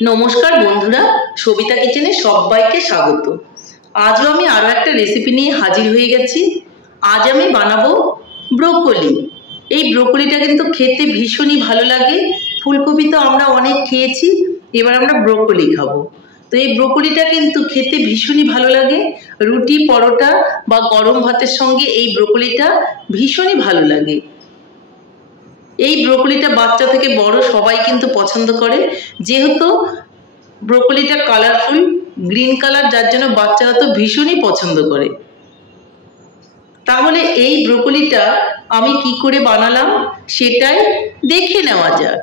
নমস্কার বন্ধুরা, সবিতা কিচেনে সবাইকে স্বাগত। আজও আমি আরও একটা রেসিপি নিয়ে হাজির হয়ে গেছি। আজ আমি বানাবো ব্রোকলি। এই ব্রোকলিটা কিন্তু খেতে ভীষণই ভালো লাগে। ফুলকপি তো আমরা অনেক খেয়েছি, এবার আমরা ব্রোকলি খাবো। তো এই ব্রোকলিটা কিন্তু খেতে ভীষণই ভালো লাগে। রুটি, পরোটা বা গরম ভাতের সঙ্গে এই ব্রোকলিটা ভীষণই ভালো লাগে। এই ব্রোকলিটা বাচ্চা থেকে বড় সবাই কিন্তু পছন্দ করে, যেহেতু ব্রোকলিটা কালারফুল গ্রিন কালার, যার জন্য বাচ্চারা তো ভীষণই পছন্দ করে। তাহলে এই ব্রোকলিটা আমি কি করে বানালাম সেটাই দেখে নেওয়া যাক।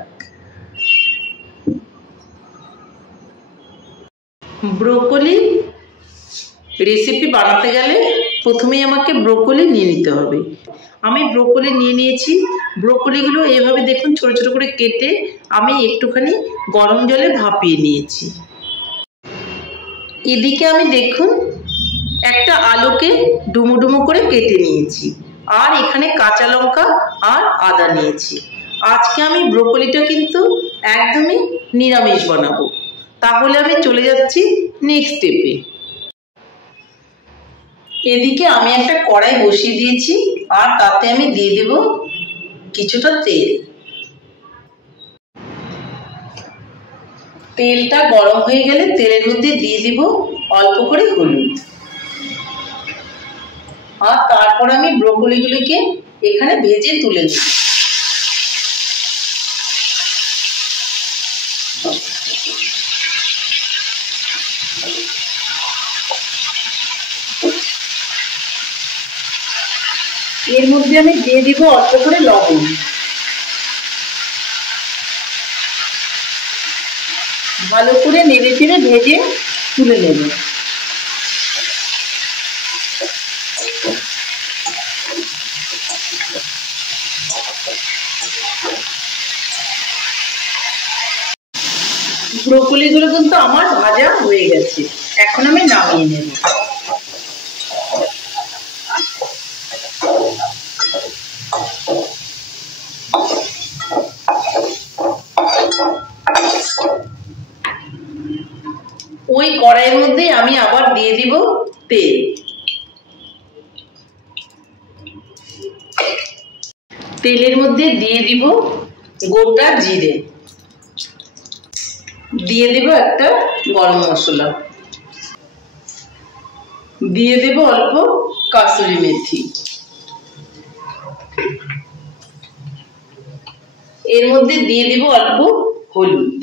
ব্রোকলি রেসিপি বানাতে গেলে প্রথমেই আমাকে ব্রোকলি নিয়ে নিতে হবে। আমি ব্রোকলি নিয়ে নিয়েছি। ব্রোকলিগুলো এভাবে দেখুন ছোট ছোট করে কেটে আমি একটুখানি গরম জলে ভাপিয়ে নিয়েছি। এদিকে আমি দেখুন একটা আলুকে ডুমো ডুমো করে কেটে নিয়েছি, আর এখানে কাঁচা লঙ্কা আর আদা নিয়েছি। আজকে আমি ব্রোকলিটা কিন্তু একদমই নিরামিষ বানাবো। তাহলে আমি চলে যাচ্ছি নেক্সট স্টেপে। এদিকে আমি একটা কড়াই বসিয়ে দিয়েছি, আর তাতে আমি দিয়ে দেব কিছুটা তেল। তেলটা গরম হয়ে গেলে তেলের মধ্যে দিয়ে দিব অল্প করে হলুদ, আর তারপর আমি ব্রোকলিগুলোকে এখানে ভেজে তুলে নেব। এর মধ্যে আমি দিয়ে দিব অল্প করে লবণ। ভালো করে নেড়ে চেড়ে ভেজে তুলে নেব। ব্রোকলিগুলো কিন্তু আমার ভাজা হয়ে গেছে, এখন আমি নামিয়ে নেব। ওই কড়াইয়ের মধ্যে আমি আবার দিয়ে দিব তেল। তেলের মধ্যে দিয়ে দিব গোটা জিরে, দিয়ে দেব একটা গরম মশলা, দিয়ে দেব অল্প কাসুরি মেথি, এর মধ্যে দিয়ে দেব অল্প হলুদ।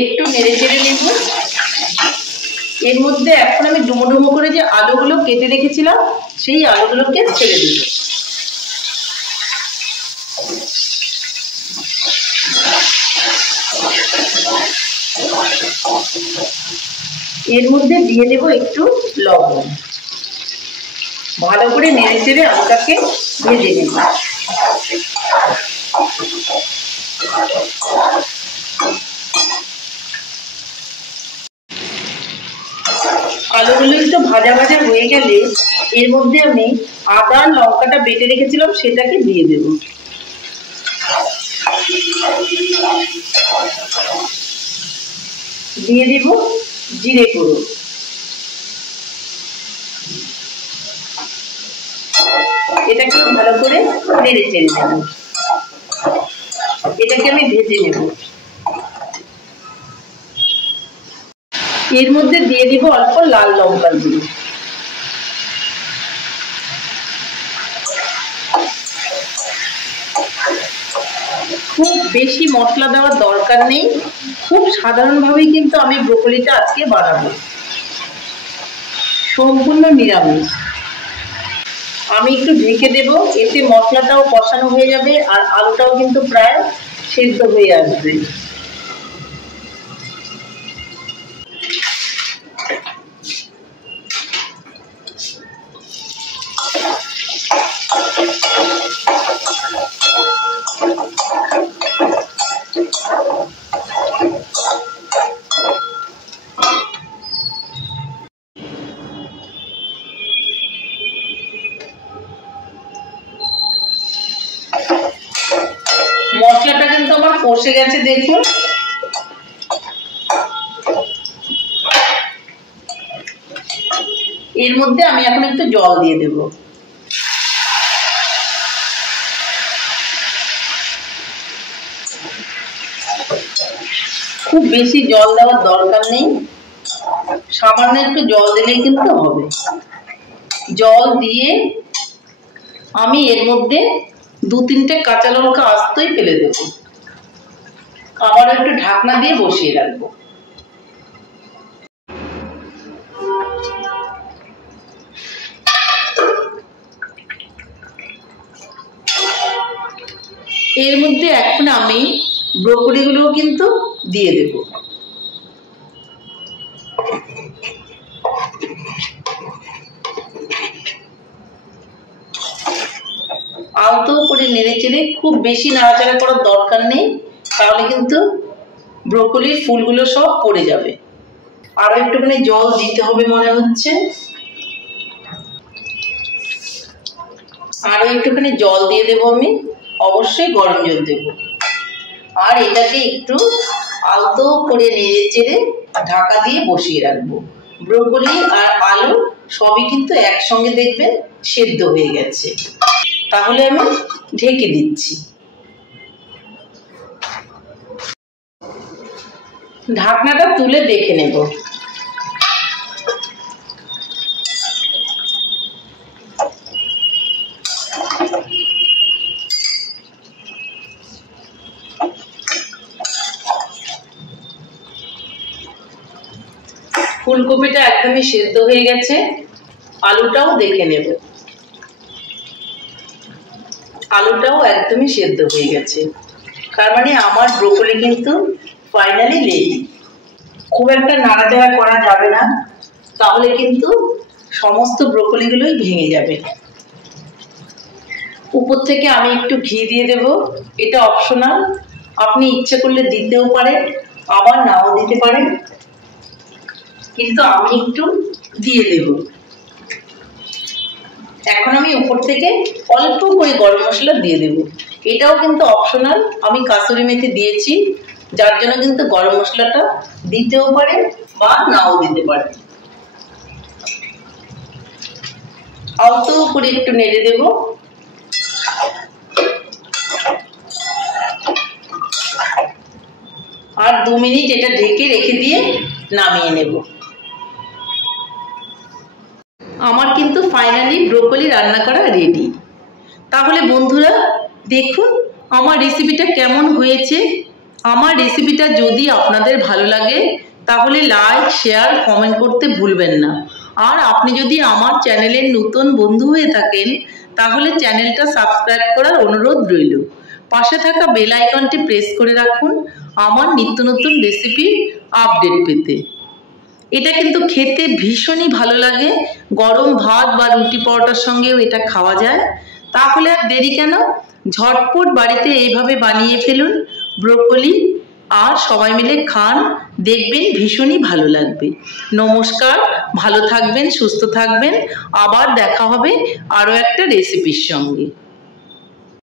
একটু নেড়ে চেড়ে নেব। এর মধ্যে এখন আমি ডুমো ডুমো করে যে আলুগুলো কেটে রেখেছিলাম সেই আলুগুলোকে ছেড়ে দেব। এর মধ্যে দিয়ে দেব একটু লবণ। ভালো করে নেড়ে চেড়ে আলুটাকে ভেজে নেব। আলুগুলো একটু ভাজা ভাজা হয়ে গেলে এর মধ্যে আমি আদা লঙ্কাটা বেটে রেখেছিলাম সেটাকে দিয়ে দেব। দিয়ে দেব জিরে গুঁড়ো। এটাকে ভালো করে নেড়ে চেড়ে নেব। এটাকে আমি ভেজে নেব। এর মধ্যে দিয়ে দিব অল্প লাল লঙ্কার গুঁড়ো। খুব বেশি মশলা দেওয়ার দরকার নেই, খুব সাধারণভাবেই কিন্তু আমি ব্রোকলিটা আজকে বানাবো, সম্পূর্ণ নিরামিষ। আমি একটু ঢেকে দেব, এতে মশলাটাও কষানো হয়ে যাবে আর আলুটাও কিন্তু প্রায় সেদ্ধ হয়ে আসবে। মশলাটা কিন্তু আমার কষে গেছে দেখুন। এর মধ্যে আমি এখন একটু জল দিয়ে দেব। খুব বেশি জল দেওয়ার দরকার নেই, সামান্য একটু জল দিলেই কিন্তু হবে। জল দিয়ে আমি এর মধ্যে 2-3টে কাঁচা লঙ্কা আস্তই ফেলে দেব। আবার একটু ঢাকনা দিয়ে বসিয়ে রাখবো। এর মধ্যে এখন আমি ব্রোকলিগুলো কিন্তু দিয়ে দেব। আলতো করে নেড়ে চেড়ে, খুব বেশি নাড়াচাড়া করার দরকার নেই, তাহলে কিন্তু ব্রোকলির ফুলগুলো সব পড়ে যাবে। আরো একটুখানি জল দিতে হবে মনে হচ্ছে। আরো একটুখানি জল দিয়ে দেবো আমি, অবশ্যই গরম জল দেব। আর এটাকে একটু আলতো করে নেড়ে চেড়ে ঢাকা দিয়ে বসিয়ে রাখবো। ব্রোকলি আর আলু সবই কিন্তু একসঙ্গে দেখবেন সেদ্ধ হয়ে গেছে। তাহলে আমি ঢেকে দিচ্ছি। ঢাকনাটা তুলে দেখে নেব। ফুলকপিটা একদমই সেদ্ধ হয়ে গেছে। আলুটাও দেখে নেব। আলুটাও একদমই সেদ্ধ হয়ে গেছে, তার মানে আমার ব্রোকলি কিন্তু ফাইনালি রেডি। খুব একটা নাড়াচাড়া করা যাবে না, তাহলে কিন্তু সমস্ত ব্রোকলিগুলোই ভেঙে যাবে। উপর থেকে আমি একটু ঘি দিয়ে দেব। এটা অপশনাল, আপনি ইচ্ছে করলে দিতেও পারেন, আবার নাও দিতে পারেন, কিন্তু আমি একটু দিয়ে দেব। এখন আমি উপর থেকে অল্প করে গরম মশলা দিয়ে দেব। এটাও কিন্তু অপশনাল, আমি কাসুরি মেথি দিয়েছি, যার জন্য কিন্তু গরম মশলাটা দিতেও পারেন বা নাও দিতে পারেন। অল্প করে একটু নেড়ে দেব। আর 2 মিনিট এটা ঢেকে রেখে দিয়ে নামিয়ে নেব। আমার কিন্তু ফাইনালি ব্রোকলি রান্না করা রেডি। তাহলে বন্ধুরা দেখুন আমার রেসিপিটা কেমন হয়েছে। আমার রেসিপিটা যদি আপনাদের ভালো লাগে তাহলে লাইক, শেয়ার, কমেন্ট করতে ভুলবেন না। আর আপনি যদি আমার চ্যানেলের নতুন বন্ধু হয়ে থাকেন তাহলে চ্যানেলটা সাবস্ক্রাইব করার অনুরোধ রইল। পাশে থাকা বেল আইকনটি প্রেস করে রাখুন আমার নিত্য নতুন রেসিপি আপডেট পেতে। এটা কিন্তু খেতে ভীষণই ভালো লাগে, গরম ভাত বা রুটি পরোটার সঙ্গেও এটা খাওয়া যায়। তাহলে আর দেরি কেন, ঝটপট বাড়িতে এইভাবে বানিয়ে ফেলুন ব্রোকলি, আর সবাই মিলে খান, দেখবেন ভীষণই ভালো লাগবে। নমস্কার, ভালো থাকবেন, সুস্থ থাকবেন, আবার দেখা হবে আরও একটা রেসিপির সঙ্গে।